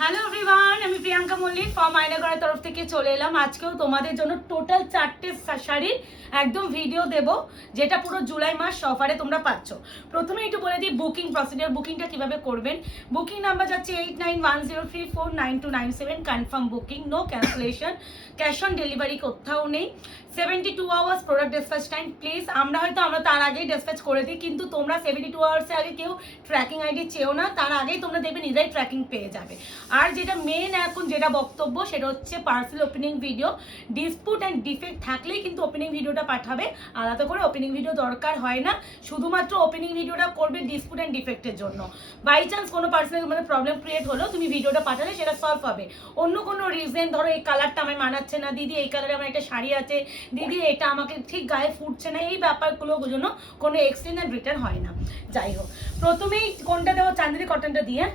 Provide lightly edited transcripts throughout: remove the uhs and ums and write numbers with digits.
Hello everyone, আমি Priyanka Mallick from আয়নাগড়ের তরফ থেকে চলে এলাম। আজকেও তোমাদের জন্য টোটাল 4টে শাড়ির একদম ভিডিও দেব, যেটা পুরো জুলাই মাস অফারে তোমরা পাচ্ছ। প্রথমে একটু বলে দিই বুকিং প্রসিডিওর, বুকিংটা কিভাবে করবেন। বুকিং নাম্বার যাচ্ছে 8910349297, confirm booking, no cancellation, cash on delivery কোথাও নেই, 72 hours product dispatch time. Please আমরা তার আগেই ডিসপ্যাচ করে দিই, কিন্তু তোমরা 72 আওয়ার্সের আগে কেউ ট্র্যাকিং আইডি চেও না, তার আগেই তোমরা দেখবে নিজেরাই ট্র্যাকিং পেয়ে যাবে। আর যেটা মেন এখন যেটা বক্তব্য সেটা হচ্ছে parcel opening video. Dispute and defect থাকলেই কিন্তু ওপেনিং ভিডিওটা পাঠাবে, আলাদা করে ওপেনিং ভিডিও দরকার হয় না। শুধুমাত্র ওপেনিং ভিডিওটা করবে ডিসপুট অ্যান্ড ডিফেক্টের জন্য। বাই চান্স কোনো পার্সোনাল প্রবলেম ক্রিয়েট হলো, তুমি ভিডিওটা পাঠালে সেটা সলভ হবে। অন্য কোনো রিজন, ধরো এই কালারটা আমার মানাচ্ছে না দিদি, এই কালারে আমার একটা শাড়ি আছে দিদি, এটা আমাকে ঠিক গায়ে ফুটছে না, এই ব্যাপারগুলোর জন্য কোনো এক্সচেঞ্জ অ্যান্ড রিটার্ন হয় না। যাই হোক, প্রথমেই কোনটা দেবো, চান্দেরি কটনটা দিয়ে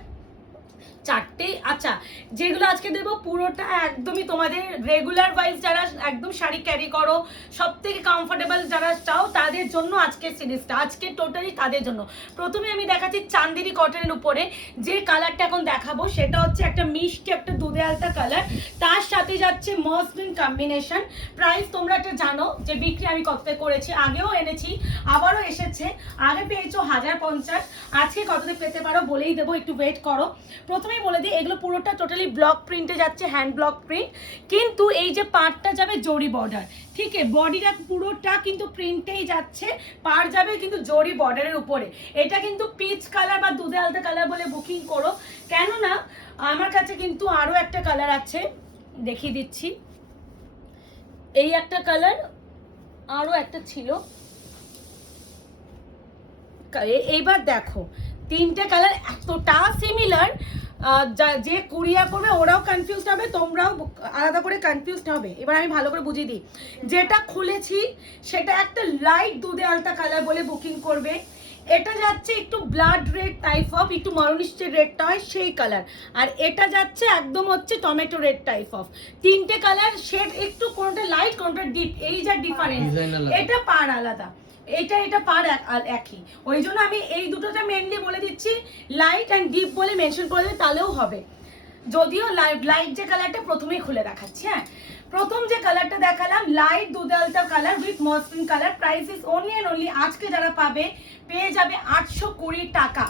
4টে। আচ্ছা, যেগুলো আজকে দেবো পুরোটা একদমই তোমাদের রেগুলার ওয়াইজ যারা একদম শাড়ি ক্যারি করো, সব থেকে কমফোর্টেবল যারা চাও তাদের জন্য আজকে সিরিজটা, আজকে টোটালি তাদের জন্য। প্রথমে আমি দেখাচ্ছি চান্দেরি কটনের উপরে যে কালারটা এখন দেখাবো, সেটা হচ্ছে একটা মিষ্টি একটা দুধে আলতা কালার, তার সাথে যাচ্ছে মসলিন কম্বিনেশন। প্রাইস তোমরা একটা জানো যে বিক্রি আমি কততে করেছি, আগেও এনেছি আবারও এসেছে। আগে পেয়েছো 1050, আজকে কততে পেতে পারো বলেই দেবো, একটু ওয়েট করো। প্রথমে বলে দিই এগুলো পুরোটা টোটালি ব্লক প্রিন্টে যাচ্ছে, হ্যান্ড ব্লক প্রিন্ট, কিন্তু এই যে পার্টটা যাবে জরি বর্ডার, ঠিক আছে, বডিটা পুরোটা কিন্তু প্রিন্টেই যাচ্ছে, পার যাবে কিন্তু জরি বর্ডারের উপরে। এটা কিন্তু পিচ কালার বা দুধে আলতা কালার বলে বুকিং করো, কেননা আমার কাছে কিন্তু আরো একটা কালার আছে, দেখিয়ে দিচ্ছি। এই একটা কালার, আরো একটা ছিল, এইবার দেখো 3টে কালার এতটা সিমিলার, যে কুরিয়ার করবে ওরাও কনফিউজড হবে, তোমরাও আলাদা করে কনফিউজড হবে। এবার আমি ভালো করে বুঝিয়ে দিই, যেটা খুলেছি সেটা একটা লাইট দুধে আলতা কালার বলে বুকিং করবে। এটা যাচ্ছে একটু ব্লাড রেড টাইপ অফ, একটু মরণিষ্ঠের রেডটা হয় সেই কালার, আর এটা যাচ্ছে একদম হচ্ছে টমেটো রেড টাইপ অফ। 3টে কালার শেড, একটু কোনটা লাইট কোনটা ডিপ, এই যা ডিফারেন্স, এটা পার আলাদা, এটা পার একই। ওই জন্য আমি এই দুটোটা মেনলি বলে দিচ্ছি, লাইট অ্যান্ড ডিপ বলে মেনশন করে দেবে তাহলেও হবে। যদিও লাইট যে কালারটা প্রথমেই খুলে দেখাচ্ছি। হ্যাঁ, প্রথম যে কালারটা দেখালাম লাইট দুধে আলতা colour with muslin colour, price is only and only আজকে যারা পাবে পেয়ে যাবে 820 টাকা,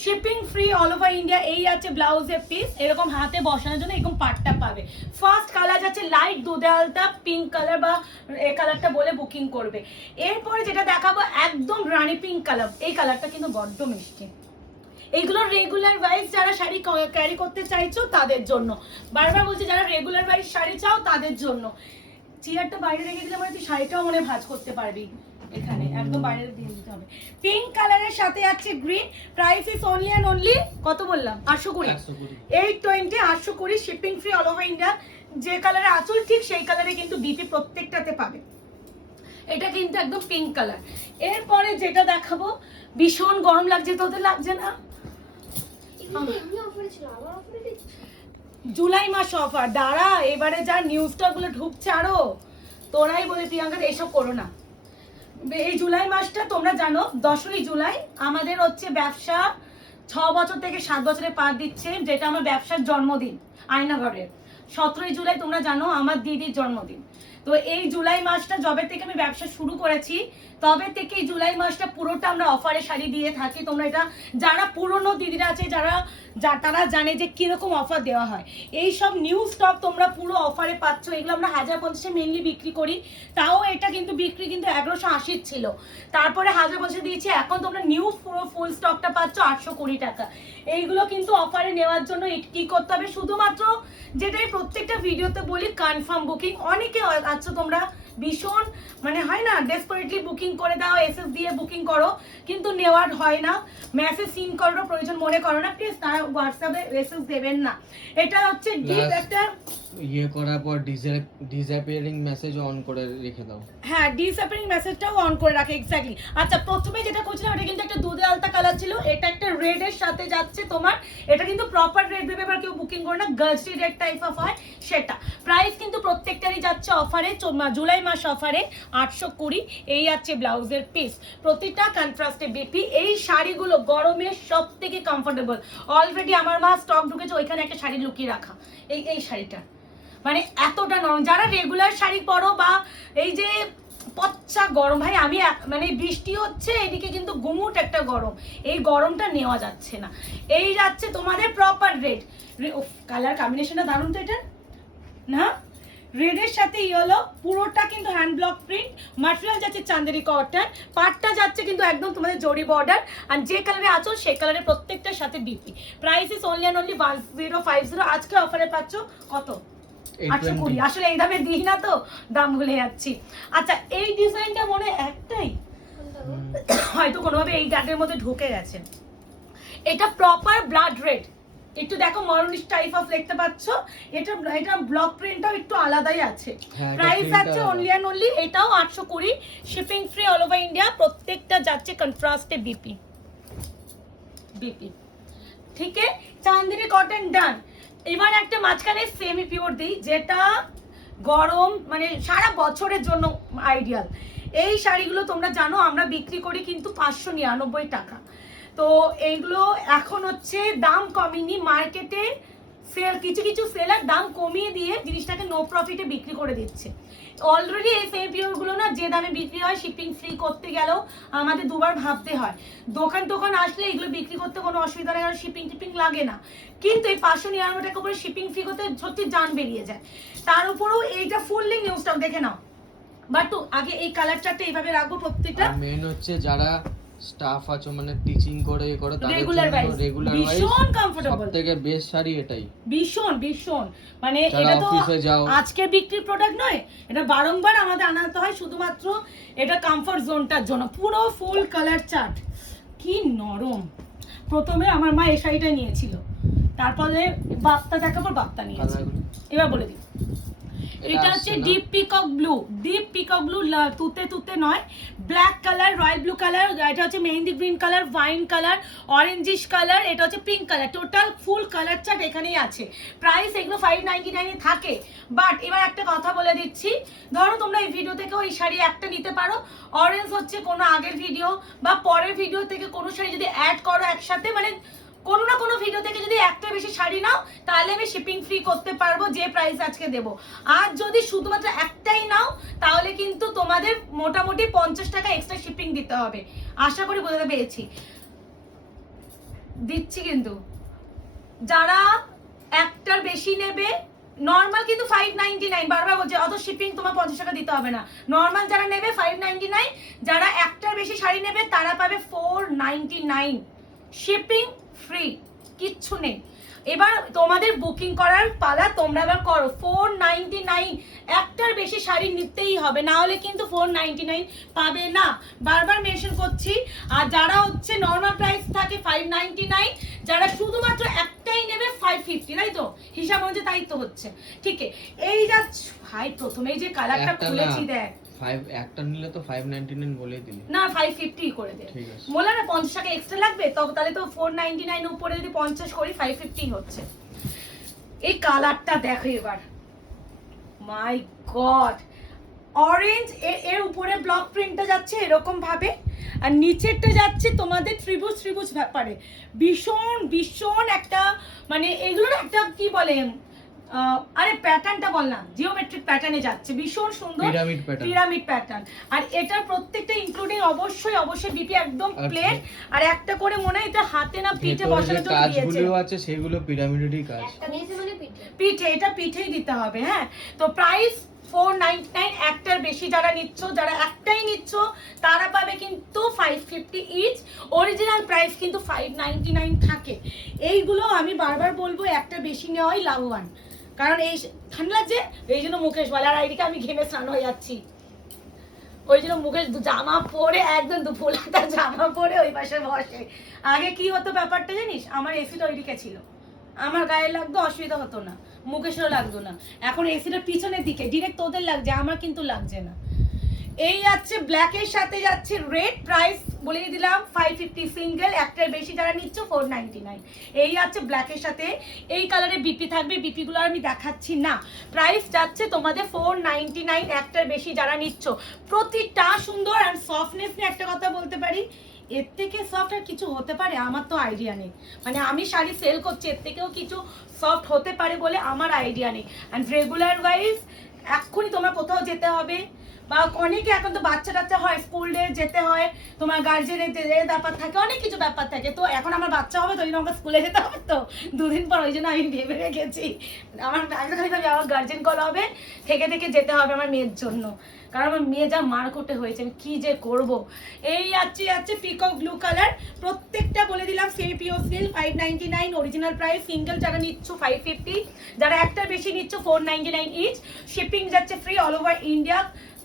shipping free all over India. এই আছে ব্লাউজের পিস, এরকম হাতে বসানোর জন্য এরকম পাটটা পাবে। ফার্স্ট কালার যাচ্ছে লাইট দুধে আলতা পিঙ্ক কালার বা এই কালারটা বলে বুকিং করবে। এরপরে যেটা দেখাবো একদম রানি পিঙ্ক কালার, এই কালারটা কিন্তু বড্ড মিষ্টি। এইগুলো রেগুলার ওয়াইজ যারা শাড়ি ক্যারি করতে চাইছো তাদের জন্য, বারবার বলছি যারা রেগুলার ওয়াইজ শাড়ি চাও তাদের জন্য। চেয়ারটা বাইরে রেখে দিলে তুই শাড়িটাও মনে ভাঁজ করতে পারবি, এখানে একদম বাইরে দিয়ে দিতে হবে। পিঙ্ক কালারের সাথে আছে green, price is only and only কত বললাম 820, 820, 820, shipping free all over India. যে কালারে আঁচল ঠিক সেই কালারে কিন্তু বিপি প্রত্যেকটাতে পাবে। এটা কিন্তু একদম পিঙ্ক কালার। এরপরে যেটা দেখাবো, ভীষণ গরম লাগছে, তোদের লাগছে না? জুলাই মাস অফার, দাঁড়া এবারে যা নিউজ স্টক গুলো ঢুকছে আরো, তোরাই বলে প্রিয়াঙ্কা এসব করো না। এই জুলাই মাসটা তোমরা জানো 10ই জুলাই আমাদের হচ্ছে ব্যবসা 6 বছর থেকে 7 বছরে পা দিচ্ছে, যেটা আমার ব্যবসার জন্মদিন আয়নাঘরের। 17ই জুলাই তোমরা জানো আমার দিদির জন্মদিন। তো এই জুলাই মাসটা যবে থেকে আমি ব্যবসা শুরু করেছি তবে থেকে এই জুলাই মাসটা পুরোটা আমরা অফারে শাড়ি দিয়ে থাকি। তোমরা এটা যারা পুরনো দিদিরা আছে তারা জানে যে কিরকম অফার দেওয়া হয়। এই সব নিউ স্টক তোমরা পুরো অফারে পাচ্ছ। এগুলো আমরা 1050 মেনলি বিক্রি করি, তাও এটা কিন্তু বিক্রি কিন্তু 1180 ছিল, তারপরে 1050 দিয়েছি। এখন তোমরা নিউ পুরো ফুল স্টকটা পাচ্ছ 820 টাকা। এইগুলো কিন্তু অফারে নেওয়ার জন্য কি করতে হবে, শুধুমাত্র যেটাই প্রত্যেকটা ভিডিওতে বলি কনফার্ম বুকিং। অনেকে আছো তোমরা ভীষণ হয় না ডেসপারেটলি বুকিং করে দাও, এসএস দিয়ে বুকিং করো, কিন্তু নেওয়ার হয় না, মেসেজ সিন করার প্রয়োজন মনে করো না, প্লিজ তারা হোয়াটসঅ্যাপে এসএস দেবেন না। এটা হচ্ছে ডিপ একটা ইয়ে করার পর ডিসঅ্যাপিয়ারিং মেসেজ অন করে রেখে দাও। হ্যাঁ, ডিসঅ্যাপিয়ারিং মেসেজটাও অন করে রাখে, এক্স্যাক্টলি। আচ্ছা, প্রথমে যেটা করছিলাম এটা কিন্তু একটা দুধে আলতা কালার ছিল, এটা একটা রেড এর সাথে যাচ্ছে তোমার, এটা কিন্তু প্রপার রেড ভেবে এবার কেউ বুকিং করে না, গার্লসি রেড টাইপ অফ হয় সেটা। প্রাইস কিন্তু প্রত্যেকটারই যাচ্ছে অফারে, জুলাই মাস অফারে 820, এই আছে ব্লাউজের পিস, প্রতিটা কন্ট্রাস্টে বিপি। এই শাড়িগুলো গরমের সব থেকে কমফোর্টেবল। অলরেডি আমার মা স্টক ঢুকেছে, ওইখানে একটা শাড়ি লুকিয়ে রাখা, এই শাড়িটা মানে এতটা নরম। যারা রেগুলার শাড়ি পরো বা এই যে পচ্চা গরম, ভাই আমি মানে বৃষ্টি হচ্ছে এদিকে কিন্তু গুমুট একটা গরম, এই গরমটা নেওয়া যাচ্ছে না। এই যাচ্ছে তোমাদের প্রপার রেড, কালার কম্বিনেশনটা দারুণ তো এটা না, রেডের সাথে ইয়েলো, পুরোটা কিন্তু হ্যান্ড ব্লক প্রিন্ট, ম্যাটেরিয়াল যাচ্ছে চান্দেরি কটন, পাটটা যাচ্ছে কিন্তু একদম তোমাদের জরি বর্ডার, আর যে কালারে আঁচল সেই কালারের প্রত্যেকটার সাথে BP. Price is only and only 1050। আজকে অফারে পাচ্ছ কত? 820। আসলে এই দামে দিই না তো, দাম ভুলে যাচ্ছি। আচ্ছা এই ডিজাইনটা মনে একটাই, হয়তো কোনোভাবে এই গার্ডের মধ্যে ঢুকে গেছে। এটা প্রপার ব্লাড রেড, একটু দেখো মরুনিশ টাইপ অফ দেখতে পাচ্ছ, এটা ব্লক প্রিন্টটাও একটু আলাদাই আছে। প্রাইস আছে অনলি অ্যান্ড অনলি এটাও 820, shipping free all over India. প্রত্যেকটা যাচ্ছে কন্ট্রাস্টে বিপি। ঠিক আছে, চান্দেরি কটন ডান। এবার একটা মাঝখানে সেমি পিওর দিই, যেটা গরম মানে সারা বছরের জন্য আইডিয়াল। এই শাড়িগুলো তোমরা জানো আমরা বিক্রি করি কিন্তু 599 টাকা। তো এইগুলো এখন হচ্ছে দাম কমেনি, মার্কেটে সেল কিছু কিছু সেলার দাম কমিয়ে দিয়ে জিনিসটাকে নো প্রফিটে বিক্রি করে দিচ্ছে। অলরেডি এই সেমি পিওরগুলো না যে দামে বিক্রি হয়, শিপিং ফ্রি করতে গেলেও আমাদের দুবার ভাবতে হয়। দোকান আসলে এগুলো বিক্রি করতে কোনো অসুবিধা নেই, কারণ শিপিং লাগে না। কিন্তু এই 599 টাকা করে শিপিং ফ্রি করতে সত্যি জান বেরিয়ে যায়। তার উপরেও এইটা ফুললি নিউ স্টক, দেখে নাও। বাট আগে এই কালার চার্টটা এইভাবে রাখবো প্রত্যেকটা। মেন হচ্ছে যারা স্টাফ আছে মানে টিচিং করে তাদের রেগুলার জন্য রেগুলার ওয়াইজ ভীষণ কমফোর্টেবল, সবথেকে বেস্ট শাড়ি এটাই। ভীষণ মানে এটা তো আজকে বিক্রির প্রোডাক্ট নয়, এটা বারংবার আমাদের আনাতে হয় শুধুমাত্র এটা কমফর্ট জোনটার জন্য। পুরো ফুল কালার চার্ট, কি নরম। প্রথমে আমার মা এই শাড়িটা নিয়েছিল, তারপরে বাপ্তা দেখার পর বাপ্তা নিয়েছে। এবার বলে দিই, এটা হচ্ছে ডিপ পিকক ব্লু, তুতে নয়, black colour, royal blue colour, এটা হচ্ছে mehndi green colour, wine colour, orangish colour, এটা হচ্ছে pink colour. Total full colour chart এখানেই আছে। প্রাইস এগুলো 599 এ থাকে। বাট এবার একটা কথা বলে দিচ্ছি, ধরো তোমরা এই ভিডিও থেকে ওই শাড়ি একটা নিতে পারো, অরেঞ্জ হচ্ছে কোনো আগের ভিডিও বা পরের ভিডিও থেকে কোনো শাড়ি যদি অ্যাড করো একসাথে, মানে কোনো না কোনো ভিডিও থেকে যদি একটা বেশি শাড়ি নাও, তাহলে আমি শিপিং ফ্রি করতে পারবো যে প্রাইস আজকে দেবো। আর যদি শুধুমাত্র একটাই নাও, তাহলে কিন্তু তোমাদের মোটামুটি 50 টাকা এক্সট্রা শিপিং দিতে হবে। আশা করি বোঝাতে পেরেছি, দিচ্ছি কিন্তু। যারা একটার বেশি নেবে নর্মাল কিন্তু 599, বারবার বলছে অত শিপিং তোমার 50 টাকা দিতে হবে না। নর্মাল যারা নেবে 599, যারা একটার বেশি শাড়ি নেবে তারা পাবে 499, শিপিং ফ্রি, কিচ্ছু নেই। এবার তোমাদের বুকিং করার পালা, তোমরা এবার করো। 499, একটার বেশি শাড়ি নিতেই হবে, না হলে কিন্তু 499 পাবে না, বারবার মেনশন করছি। আর যারা হচ্ছে নর্মাল প্রাইস থাকে 599, যারা শুধুমাত্র একটাই নেবে 550, তাই তো হিসাব অনুযায়ী তাই তো হচ্ছে। ঠিক আছে, এই যা ভাই প্রথমেই যে কালারটা খুলেছি দেখ, একটা নিলে তো 599 বলে দিলি না 550 করে দে, বলে না 50 টাকা এক্সট্রা লাগবে, তবে তাহলে তো 499 উপরে যদি 50 করি 550 হচ্ছে। এই কালারটা দেখো এবার, মাই গড, অরেঞ্জ এর উপরে ব্লক প্রিন্টটা যাচ্ছে এরকম ভাবে, আর নিচেরটা যাচ্ছে তোমাদের ত্রিভুজ ব্যাপারে। ভীষণ একটা মানে এগুলোর একটা কি বলে, আরে প্যাটার্নটা বললাম জিওমেট্রিক প্যাটার্নে যাচ্ছে, ভীষণ সুন্দর পিরামিড প্যাটার্ন। আর এটা প্রত্যেকটা ইনক্লুডিং অবশ্যই বিপি একদম প্লেন, আর একটা করে মনে হয় এটা হাতে না পিঠে বসানোর জন্য দিয়েছে। কাজগুলো আছে সেগুলো পিরামিডেরই কাজ, একটা নিয়েছে মানে পিঠে, এটা পিঠেই দিতে হবে। হ্যাঁ, তো প্রাইস 499, একটার বেশি যারা নিচ্ছ, যারা একটাই নিচ্ছ তারা পাবে কিন্তু 550 ইচ। অরিজিনাল প্রাইস কিন্তু 599 থাকে। এইগুলো আমি বারবার বলবো একটা বেশি নেওয়াই লাভবান, কারণ এই ঠান্ডা লাগছে এই জন্য মুকেশ বলে, আর এইদিকে আমি ঘেমে স্নান হয়ে যাচ্ছি, ওই জন্য মুকেশ জামা পরে একদম দুপুলাটা জামা পরে ওই পাশে বসে। আগে কি হতো ব্যাপারটা জানিস, আমার এসিটা ওইদিকে ছিল, আমার গায়ে লাগতো অসুবিধা হতো না, মুকেশেরও লাগতো না। এখন এসিটা পিছনের দিকে ডিরেক্ট তোদের লাগছে, আমার কিন্তু লাগছে না। এই যাচ্ছে ব্ল্যাকের সাথে যাচ্ছে রেড, প্রাইস বলে দিলাম 550 সিঙ্গেল, একটার বেশি যারা নিচ্ছ 499। এই যাচ্ছে ব্ল্যাকের সাথে, এই কালারে বিপি থাকবে, বিপি গুলো আমি দেখাচ্ছি না, প্রাইস যাচ্ছে তোমাদের 499, একটার বেশি যারা নিচ্ছ। প্রতিটা সুন্দর। আর সফটনেস নিয়ে একটা কথা বলতে পারি, এর থেকে সফট আর কিছু হতে পারে আমার তো আইডিয়া নেই, মানে আমি শাড়ি সেল করছি, এর থেকেও কিছু সফট হতে পারে বলে আমার আইডিয়া নেই। অ্যান্ড রেগুলার ওয়াইজ এক্ষুনি তোমার কোথাও যেতে হবে, বা অনেকে এখন তো বাচ্চা টাচ্চা হয়, স্কুলে যেতে হয়, তোমার গার্জেনের ব্যাপার থাকে, অনেক কিছু ব্যাপার থাকে। তো এখন আমার বাচ্চা হবে, তো ওই জন্য আমাকে স্কুলে যেতে হবে, তো দুদিন পর ওই জন্য আমি ভেবে রেখেছি আমার আমার গার্জেন কল হবে, থেকে থেকে যেতে হবে আমার মেয়ের জন্য, কারণ আমার মেয়ে যা মারকুটে হয়েছে, আমি কি যে করব। এই যাচ্ছে পিকক ব্লু কালার, প্রত্যেকটা বলে দিলাম semi pure silk, 599 original price, single যারা নিচ্ছ 550, যারা একটার বেশি নিচ্ছ 499 ইচ, শিপিং যাচ্ছে free all over India.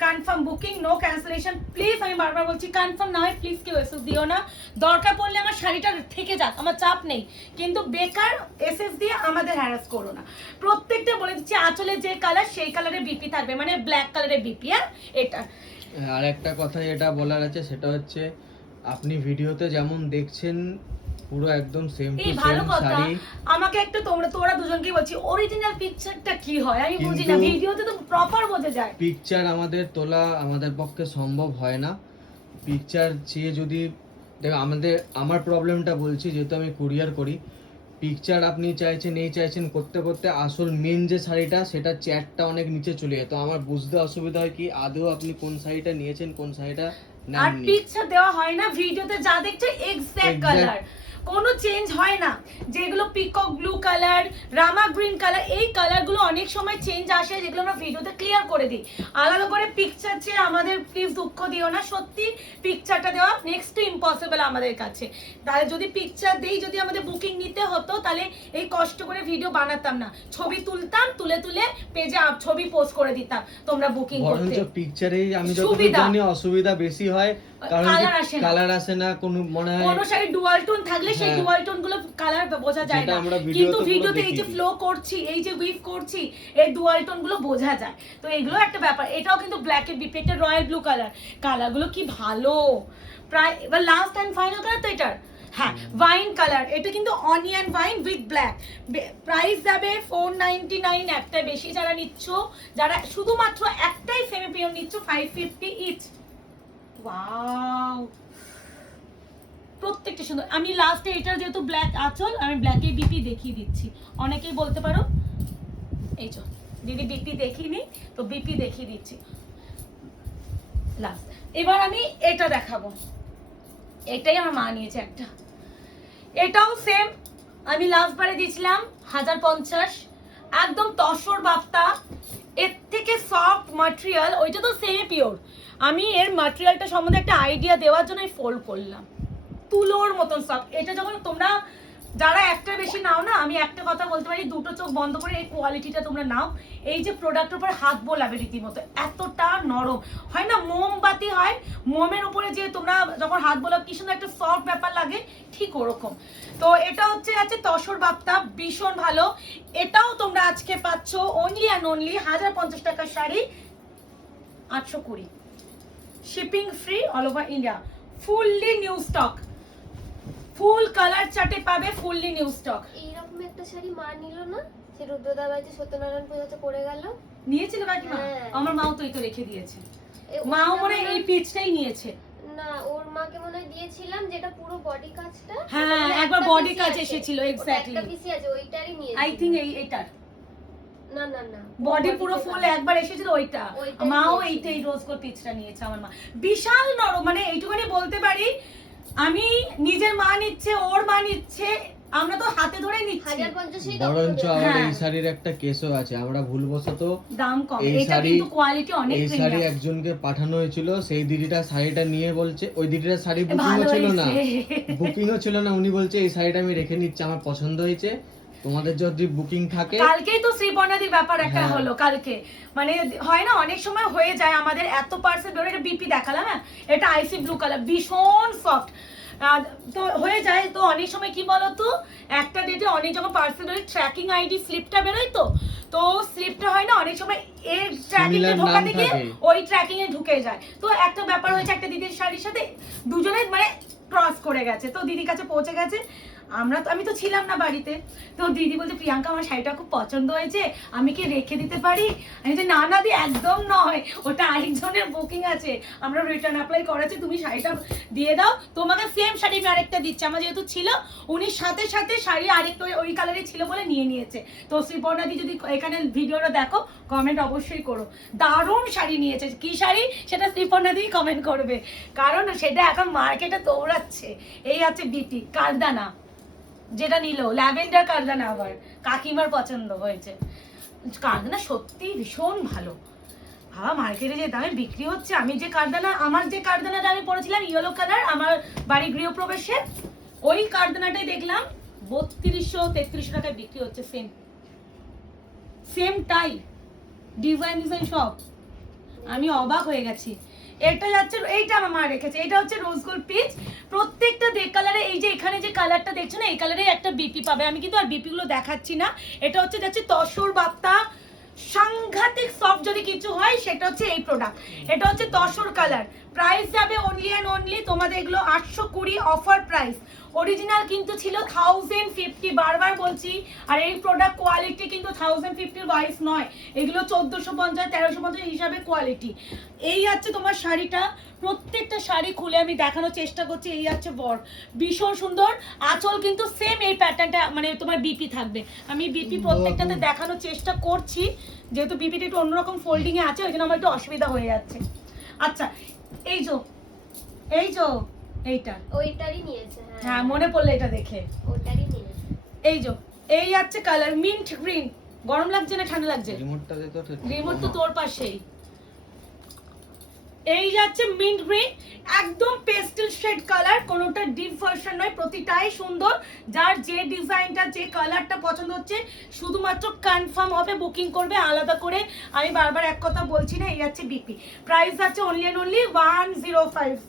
Confirm booking, no cancellation, please আমি বারবার বলছি কনফার্ম না হয় প্লিজ কেউ এসএস দিও না, দরকার পড়লে আমার শাড়িটা থেকে যাক, আমার চাপ নেই, কিন্তু বেকার এসএস দিয়ে আমাদের হ্যারাস করো না। প্রত্যেকটা বলে দিচ্ছি আঁচলে যে কালার সেই কালারে বিপি থাকবে, মানে ব্ল্যাক কালারের বিপি। আর এটা আর একটা কথা যেটা বলার আছে সেটা হচ্ছে, আপনি ভিডিওতে যেমন দেখছেন পুরো একদম সেম টু এই ভালো সেম কথা, শাড়ি, আমাকে একটু তোরা দুজনকে বলছি অরিজিনাল পিকচারটা কি হয় আমি বুঝি না, কিন্তু ভিডিওতে তো প্রপার বোঝা যায়। পিকচার আমাদের তোলা আমাদের পক্ষে সম্ভব হয় না। পিকচার চেয়ে যদি দেখো আমার প্রবলেমটা বলছি, যেহেতু আমি কুরিয়ার করি, পিকচার আপনি চাইছেন এই চাইছেন করতে করতে আসল মেন যে শাড়িটা সেটা চ্যাটটা অনেক নিচে চলে যায়, তো আমার বুঝতে অসুবিধা হয় কি আদৌ আপনি কোন শাড়িটা নিয়েছেন কোন শাড়িটা আর নেননি। পিকচার দেওয়া হয় না, ভিডিওতে যা দেখছো এক্সাক্ট কালার, কোনো চেঞ্জ হয় না। যেগুলো পিকক ব্লু কালার, রামা গ্রিন কালার, এই কালারগুলো অনেক সময় চেঞ্জ আসে, যেগুলো আমরা ভিডিওতে ক্লিয়ার করে দিই। আলাদা করে পিকচার চেয়ে আমাদের প্লিজ দুঃখ দিও না, সত্যি পিকচারটা দেওয়া নেক্সট টু ইম্পসিবল আমাদের কাছে। তাহলে যদি পিকচার দেই, যদি আমাদের বুকিং নিতে হতো, তাহলে এই কষ্ট করে ভিডিও বানাতাম না, ছবি তুলতাম, তুলে পেজে ছবি পোস্ট করে দিতাম, তোমরা বুকিং করতে। বরঞ্চ পিকচারেই আমি যতটুকু সুবিধা। জানি অসুবিধা বেশি হয়, কারণ কালার আসে না, কালার আসে না, কোনো মনে হয় কোনো শাড়ি ডুয়াল টোন থাকলে সেই হ্যাঁ। ডুয়াল টোন গুলো কালার বোঝা যায় যেটা না, আমরা কিন্তু ভিডিওতে ভিডিওতে এই যে দেখি। ফ্লো করছি, এই যে উইভ করছি, এই ডুয়াল টোন গুলো বোঝা যায়। তো এগুলো একটা ব্যাপার। এটাও কিন্তু ব্ল্যাক এর বিপি, একটা রয়্যাল ব্লু কালার, কালার গুলো কি ভালো। প্রায় এবার লাস্ট এন্ড ফাইনাল কালার তো এটার, হ্যাঁ ওয়াইন কালার, এটা কিন্তু onion wine with black, price যাবে 499, একটা বেশি যারা নিচ্ছ, যারা শুধুমাত্র একটাই সেমি পিওর নিচ্ছ 550 ইচ। ওয়াও, প্রত্যেকটা সুন্দর। আমি লাস্টে এটা যেহেতু ব্ল্যাক আঁচল, আমি ব্ল্যাকে বিপি দেখিয়ে দিচ্ছি। অনেকেই বলতে পারো এই চল দিদি বিপি দেখিনি, তো বিপি দেখিয়ে দিচ্ছি লাস্ট। এবার আমি এটা দেখাবো, এটাই আমার মা নিয়েছে একটা, এটাও সেম, আমি লাস্ট বারে দিয়েছিলাম 1050, একদম তসর বাপ্তা, এর থেকে সফট ম্যাটেরিয়াল, ওইটা তো সেমি পিওর। আমি এর ম্যাটেরিয়ালটা সম্বন্ধে একটা আইডিয়া দেওয়ার জন্য ফোল্ড করলাম, তুলোর মতন সফট। এটা যখন তোমরা যারা একটা বেশি নাও না, আমি একটা কথা বলতে পারি, দুটো চোখ বন্ধ করে এই কোয়ালিটিটা তোমরা নাও, এই যে প্রোডাক্টের উপর হাত বোলাবে রীতিমতো, এতটা নরম হয় না, মোমবাতি হয়, মোমের উপরে যে তোমরা যখন হাত বোলাও কি সুন্দর একটা সফট ব্যাপার লাগে, ঠিক ওরকম। তো এটা হচ্ছে তসর বাপ্তা, ভীষণ ভালো। এটাও তোমরা আজকে পাচ্ছ অনলি অ্যান্ড অনলি 1050 টাকার sari 820, shipping free all over India, fully new stock, full colour চার্টে পাবে, ফুললি নিউ স্টক। এইরকম একটা শাড়ি মা নিল না, সে রুদ্রদা বাড়িতে সত্যনারায়ণ পূজাতে পড়ে গেল, নিয়েছিল কাকিমা? হ্যাঁ। আমার মাও তো এই তো রেখে দিয়েছে, ওটা মাও মনে হয় মনে এই হয়- পিচটাই নিয়েছে। না, ওর মাকে মনে হয় দিয়েছিলাম, যেটা পুরো বডি কাজটা, হ্যাঁ, ওটা মনে হয় একবার একটা body পিসি কাজ আছে। এসেছিল, ওটা exactly. একটা পিসি আছে, ওইটারই নিয়েছি। আই থিংক এইটার না না না, বডি body পুরো তে ফুল কাজ। একবার এসেছিল ওইটা, ওইটাই মাও নিয়েছিল। এইটাই রোজ গোল্ড পিচটা নিয়েছে আমার মা, বিশাল নরম, মানে এইটুখানি বলতে পারি, আমি নিজের মা নিচ্ছে, ওর মা নিচ্ছে, আমরা তো হাতে ধরে নিচ্ছি, 1050 বরঞ্চ আমার হ্যাঁ। এই শাড়ির একটা কেসও আছে, আমরা ভুলবশত দাম কম, এই এটা শাড়ি- কিন্তু কোয়ালিটি অনেক এই শাড়ি প্রিমিয়াম। একজনকে পাঠানো হয়েছিল, সেই দিদিটা শাড়িটা নিয়ে বলছে, ওই দিদিটার শাড়ি বুকিংও ছিল না, বুকিংও ছিল না, উনি বলছে এই শাড়িটা আমি রেখে নিচ্ছি, আমার পছন্দ হয়েছে, তোমাদের যদি বুকিং থাকে। কালকেই তো শ্রীপর্ণাদির ব্যাপার একটা হ্যাঁ। হলো, কালকে মানে হয় না অনেক সময় হয়ে যায় আমাদের এত পার্সেন্ট, এটা বিপি দেখালাম, হ্যাঁ এটা আইসি ব্লু কালার, ভীষণ সফট, তো হয়ে যায়। তো অনেক সময় কি বলতো, একটা ডেটে অনেক যখন পার্সোনালি ট্র্যাকিং আইডি স্লিপটা বেরোয়, তো স্লিপটা হয় না অনেক সময় এর ট্র্যাকিং এ ঢোকাতে গিয়ে ওই ট্র্যাকিং এ ঢুকে যায়। তো একটা ব্যাপার হয়েছে, একটা দিদির শাড়ির সাথে দুজনে মানে ক্রস করে গেছে, তো দিদির কাছে পৌঁছে গেছে। আমি তো ছিলাম না বাড়িতে, তো দিদি বলছে প্রিয়াঙ্কা আমার শাড়িটা খুব পছন্দ হয়েছে, আমি কি রেখে দিতে পারি? আমি যে না দি একদম নয়, ওটা আরেকজনের বুকিং আছে, আমরা রিটার্ন অ্যাপ্লাই করেছি, তুমি শাড়িটা দিয়ে দাও, তোমাকে সেম শাড়ি আমি আরেকটা দিচ্ছি। আমার যেহেতু ছিল, উনি সাথে সাথে শাড়ি আরেকটা ওই কালারই ছিল বলে নিয়ে নিয়েছে। তো শ্রীপর্ণাদি যদি এখানে ভিডিওটা দেখো, কমেন্ট অবশ্যই করো, দারুণ শাড়ি নিয়েছে। কি শাড়ি সেটা শ্রীপর্ণাদি কমেন্ট করবে, কারণ সেটা এখন মার্কেটে দৌড়াচ্ছে। এই আছে বিপি কারদানা, যেটা নিল ল্যাভেন্ডার কারদানা, আবার কাকিমার পছন্দ হয়েছে। কারদানা সত্যি ভীষণ ভালো, বাবা মার্কেটে যে দামে বিক্রি হচ্ছে। আমি যে কারদানা, আমার যে কারদানাটা আমি পরেছিলাম ইয়েলো কালার, আমার বাড়ি গৃহপ্রবেশে, ওই কারদানাটাই দেখলাম 3200-3300 টাকায় বিক্রি হচ্ছে। সেম টাই ডিজাইন সব, আমি অবাক হয়ে গেছি। এটা যাচ্ছে, এইটা আমার মা রেখেছে, এটা হচ্ছে রোজ গোল্ড পিচ। প্রত্যেকটা কালারে, এই যে এখানে যে কালারটা দেখছো না, এই কালারে একটা বিপি পাবে। আমি কিন্তু আর বিপি গুলো দেখাচ্ছি না। এটা হচ্ছে যাচ্ছে তসর বাপ্তা, সাংঘাতিক সফট যদি কিছু হয় সেটা হচ্ছে এই প্রোডাক্ট। এটা হচ্ছে তসর কালার, প্রাইস যাবে অনলি অ্যান্ড অনলি তোমাদের এগুলো 820 অফার প্রাইস। অরিজিনাল কিন্তু ছিল 1050, বারবার বলছি। আর এই প্রোডাক্ট কোয়ালিটি কিন্তু 1050 ওয়াইজ নয়, এগুলো 1450-1350 হিসাবে কোয়ালিটি। এই আছে তোমার শাড়িটা, প্রত্যেকটা শাড়ি খুলে আমি দেখানোর চেষ্টা করছি। এই আছে বর, ভীষণ সুন্দর। আঁচল কিন্তু সেম এই প্যাটার্নটা, মানে তোমার বিপি থাকবে। আমি বিপি প্রত্যেকটাতে দেখানোর চেষ্টা করছি, যেহেতু বিপিটা একটু অন্যরকম ফোল্ডিং এ আছে, ওই জন্য আমার একটু অসুবিধা হয়ে যাচ্ছে। আচ্ছা এই যে এইটা ওইটারই নিয়েছে। হ্যাঁ মনে পড়লো এটা দেখে, ওইটারই নিয়েছে। এই আছে কালার মিন্ট গ্রিন। গরম লাগছে না ঠান্ডা লাগছে? রিমোটটা দে তো। রিমোট তো তোর পাশেই। এই যাচ্ছে মিন্ট গ্রিন, একদম পেস্টেল শেড কালার, কোনোটা ডিপ ভার্সন নয়, প্রতিটাই সুন্দর। যার যে ডিজাইনটা, যে কালারটা পছন্দ হচ্ছে, শুধুমাত্র কনফার্ম হবে, বুকিং করবে আলাদা করে। আমি বারবার এক কথা বলছি না। এই যাচ্ছে বিপি, প্রাইস আছে only and only 1050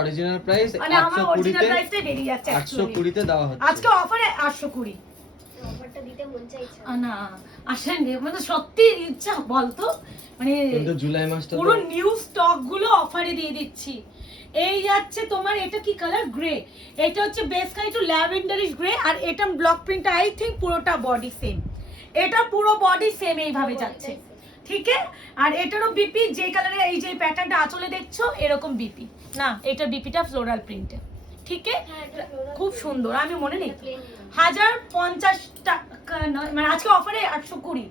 original price, মানে আমার অরিজিনাল প্রাইসটাই বেরিয়ে যাচ্ছে 820 তে দেওয়া হচ্ছে আজকে অফারে 820। অফারটা দিতে মন চাইছে না আসেন, মানে সত্যি ইচ্ছা বলতো, মানে কিন্তু জুলাই মাসটা পুরো নিউ স্টক গুলো অফারে দিয়ে দিচ্ছি। এই যাচ্ছে তোমার, এটা কি কালার? গ্রে। এটা হচ্ছে বেস কালার, একটু ল্যাভেন্ডারিশ গ্রে। আর এটা ব্লক প্রিন্ট, আই থিঙ্ক পুরোটা বডি সেম, এটা পুরো বডি সেম এইভাবে যাচ্ছে, ঠিক আছে। আর এটারও বিপি যে কালারের, এই যে প্যাটার্নটা আঁচলে দেখছো এরকম বিপি না, এটা বিপিটা ফ্লোরাল প্রিন্টে, ঠিক আছে। খুব সুন্দর, আমি মনে নেই 1050 টাকা নয়, মানে আজকে অফারে 820,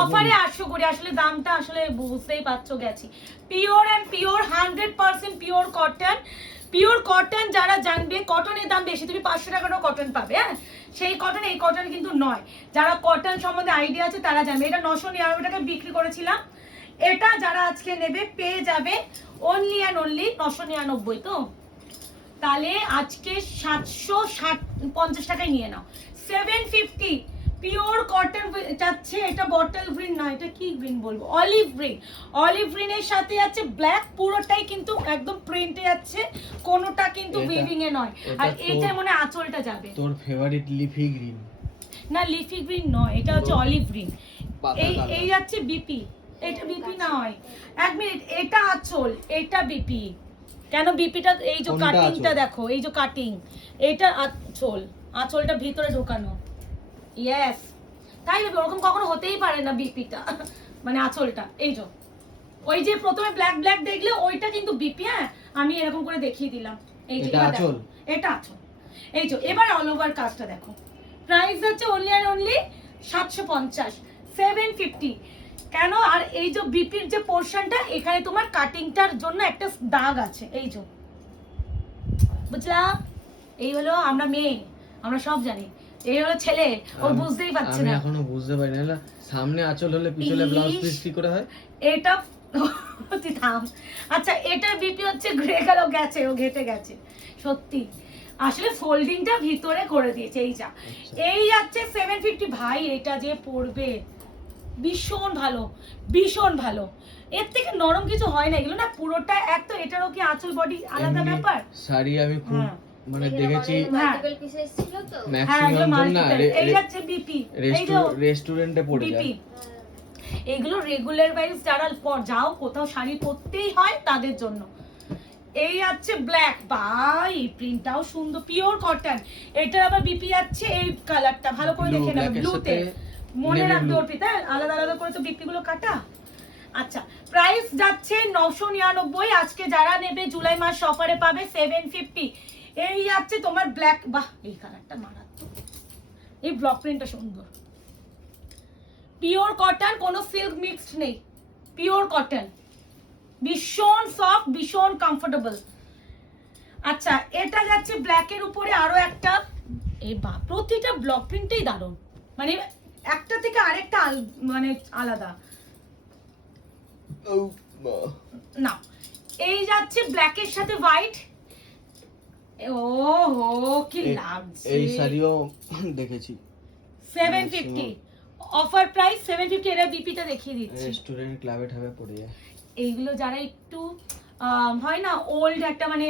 অফারে 820। আসলে দামটা আসলে বুঝতেই পারছো, গেছি। Pure and pure 100% pure cotton. Pure cotton যারা জানবে, কটনের দাম বেশি, তুমি 500 টাকারও কটন পাবে, হ্যাঁ সেই কটন, এই কটন কিন্তু নয়। যারা কটন সম্বন্ধে আইডিয়া আছে তারা জানবে। এটা 999 টাকায় বিক্রি করেছিলাম, এটা যারা আজকে নেবে পেয়ে যাবে অনলি অ্যান্ড অনলি 999। তো তাহলে আজকে 750 টাকায় নিয়ে নাও। 750 পিওর কটন যাচ্ছে। এটা বটল গ্রিন না, এটা কি গ্রিন বলবো, অলিভ গ্রিন। অলিভ গ্রিনের সাথে আছে ব্ল্যাক, পুরোটাই কিন্তু একদম প্রিন্টে যাচ্ছে, কোনোটা কিন্তু উইভিং এ নয়। আর এটা মনে আঁচলটা যাবে। তোর ফেভারিট লিফি গ্রিন না, লিফি গ্রিন নয়, এটা হচ্ছে অলিভ গ্রিন। এই যাচ্ছে বিপি, এটা বিপি নয়, এক মিনিট, এটা আঁচল, এটা বিপি। কেন বিপিটা, এই যে কাটিংটা দেখো, এই যে কাটিং, এটা আঁচল, আঁচলটা ভিতরে ঢোকানো। ইয়েস, তাই ওরকম কখনো হতেই পারে না বিপিটা, মানে আঁচলটা। এই যে ওই যে প্রথমে ব্ল্যাক ব্ল্যাক দেখলে ওইটা কিন্তু বিপি। হ্যাঁ আমি এরকম করে দেখিয়ে দিলাম। এই যে আঁচল, এটা আঁচল। এই যে এবার অল ওভার কাজটা দেখো, প্রাইস হচ্ছে অনলি অ্যান্ড অনলি 750, 750। কেন? আর এই যে বিপির যে পোরশনটা, এখানে তোমার কাটিংটার জন্য একটা দাগ আছে, এই যে বুঝলা? এই হলো আমরা মেয়ে, আমরা সব জানি। এই হলো ছেলে, ও বুঝতেই পারছে না। আমি এখনো বুঝতে পারি না, সামনে আঁচল হলে পিছনে ব্লাউজ পিস কি করে হয়? এটা থাম। আচ্ছা এটার বিপি হচ্ছে গ্রে কালার, গেছে, ও ঘেটে গেছে সত্যি। আসলে ফোল্ডিংটা ভিতরে করে দিয়েছে। এই যা, এই যাচ্ছে 750। ভাই এটা যে পড়বে ভীষণ ভালো, ভীষণ ভালো। এর থেকে নরম কিছু হয় না, এগুলো না পুরোটা এক তো এটারও কি আঁচল বডি আলাদা এমনি ব্যাপার। শাড়ি আমি খুব হ্যাঁ। মানে দেখেছি মাল্টিপল পিসেস ছিল তো। হ্যাঁ এগুলো ম্যাক্সিমাম জন না multiple। এই যাচ্ছে বিপি, এই যে রেস্টুরেন্টে পড়ে যায়। বিপি, এগুলো রেগুলার ওয়াইজ যারা যাও কোথাও শাড়ি পরতেই হয় তাদের জন্য। এই আছে ব্ল্যাক, ভাই প্রিন্টটাও সুন্দর, পিওর কটন। এটার আবার বিপি আছে এই কালারটা, ভালো করে দেখে নেবে, ব্লুতে মনে রাখবে অর্পিতা, আলাদা আলাদা করে তো বিপি গুলো কাটা। আচ্ছা প্রাইস যাচ্ছে 999, আজকে যারা নেবে জুলাই মাস অফারে পাবে 750। এই যাচ্ছে তোমার ব্ল্যাক, বাহ এই কালারটা মারাত্মক, এই ব্লক প্রিন্টটা সুন্দর, পিওর কটন, কোনো সিল্ক মিক্সড নেই, পিওর কটন, ভীষণ সফট, ভীষণ কমফোর্টেবল। আচ্ছা এটা যাচ্ছে ব্ল্যাকের উপরে আরো একটা, এই বা প্রতিটা ব্লক প্রিন্টেই দারুণ, মানে একটা থেকে আরেকটা মানে আলাদা। না এই যাচ্ছে ব্ল্যাকের সাথে হোয়াইট, ও হো কি লাগছে, এই শাড়িও দেখেছি 750 অফার প্রাইস 750। এরা বিপিটা দেখিয়ে দিচ্ছি, রেস্টুরেন্ট ক্লাবে ঠাবে পড়ে যায়। এইগুলো যারা একটু হয় না ওল্ড একটা মানে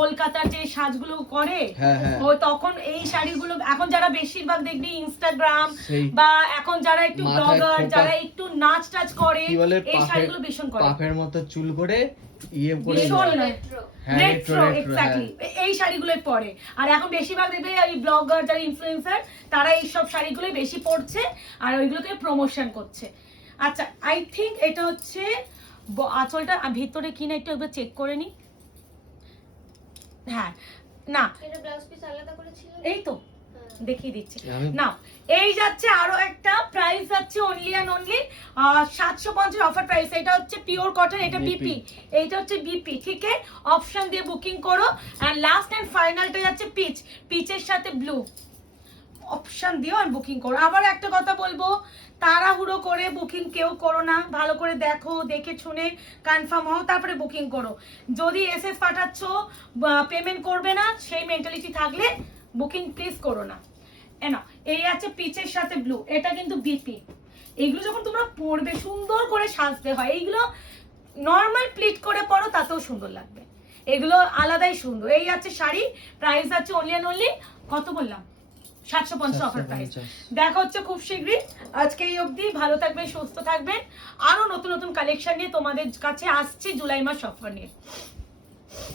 কলকাতার যে সাজগুলো করে, হ্যাঁ হ্যাঁ ও তখন এই শাড়িগুলো এখন যারা বেশিরভাগ দেখবি ইনস্টাগ্রাম সেই বা এখন যারা একটু মাথায় ব্লগার, খোঁপা, যারা একটু নাচ টাচ করে, কি বলে এই শাড়িগুলো ভীষণ করে, পাফের মতো চুল করে ইয়ে করে ভীষণ যায়। রেট্রো। হ্যাঁ, রেট্রো retro, এক্স্যাক্টলি, এই শাড়িগুলোই পরে। আর এখন বেশিরভাগ দেখবে এই ব্লগার যারা ইনফ্লুয়েন্সার তারা এই সব শাড়িগুলোই বেশি পরছে আর ওইগুলোকে প্রমোশন করছে। আচ্ছা আই থিংক এটা হচ্ছে আঁচলটা ভিতরে কিনা একটু একবার চেক করে নি, হ্যাঁ না এটা ব্লাউজ পিস আলাদা করে ছিল। এই তো হ্যাঁ। দেখিয়ে দিচ্ছি আমি- না। এই যাচ্ছে আরো একটা প্রাইস যাচ্ছে only and only 750 offer price. এটা হচ্ছে পিওর কটন, এটা বিপি, এইটা হচ্ছে বিপি, ঠিক আছে? অপশন দিয়ে বুকিং করো। এন্ড লাস্ট এন্ড ফাইনালটা যাচ্ছে পিচ, পিচের সাথে ব্লু, অপশন দিও আর বুকিং করো। আবার একটা কথা বলবো, তাড়াহুড়ো করে বুকিং কেউ করো না, ভালো করে দেখো, দেখে শুনে কনফার্ম হও তারপরে বুকিং করো। যদি এসএস পাঠাচ্ছ পেমেন্ট করবে না সেই মেন্টালিটি থাকলে বুকিং প্লিজ করো না। না এই আছে পিচের সাথে ব্লু, এটা কিন্তু বিপি। এইগুলো যখন তোমরা পরবে সুন্দর করে সাজতে হয়, এইগুলো নর্মাল প্লিট করে পরো তাতেও সুন্দর লাগবে, এগুলো আলাদাই সুন্দর। এই আছে শাড়ি, প্রাইস আছে অনলি অ্যান্ড অনলি কত বললাম 750 অফার প্রাইস। 750 দেখা হচ্ছে খুব শীঘ্রই, আজকে এই অবধি, ভালো থাকবেন, সুস্থ থাকবেন, আরো নতুন নতুন কালেকশন নিয়ে তোমাদের কাছে আসছি জুলাই মাস অফার নিয়ে।